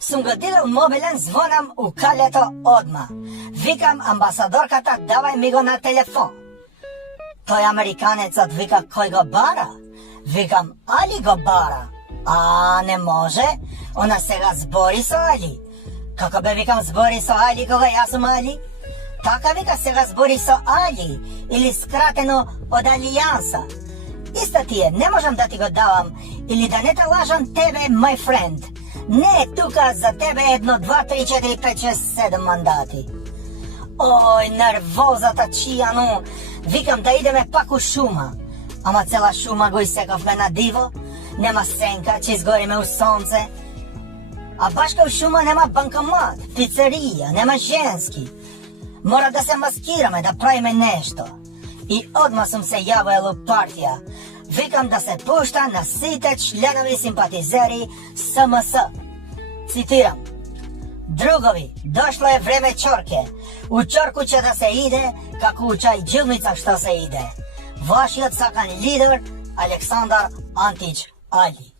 Сум го дигал мобилен, звонам у калето одма. Викам амбасадорката, давај ми го на телефон. Тој американецот вика, кој го бара? Викам, Али го бара. А, не може, она сега збори со Али. Како бе, викам, збори со Али кога јас сум Али? Така вика, сега збори со Али, или скратено од Алијанса. Иста ти е, не можам да ти го давам, или да не те лажам тебе, my friend. Не е тука за тебе 1, 2, 3, 4, 5, 6, 7 мандати. Ој, нервозата чијану. Викам да идеме пак у шума. Ама цела шума го исековме на диво. Нема сенка, ќе изгориме у сонце. А баш кај шума нема банкомат, пицерија, нема женски. Мора да се маскираме, да правиме нешто. И одма сум се јавил у партија. Викам да се пушта на сите членови симпатизери СМС. Цитирам. Другови, дошло е време чорке. У чорку ќе да се иде, како у чајджилница што се иде. Вашиот сакан лидер Александар Антич Али.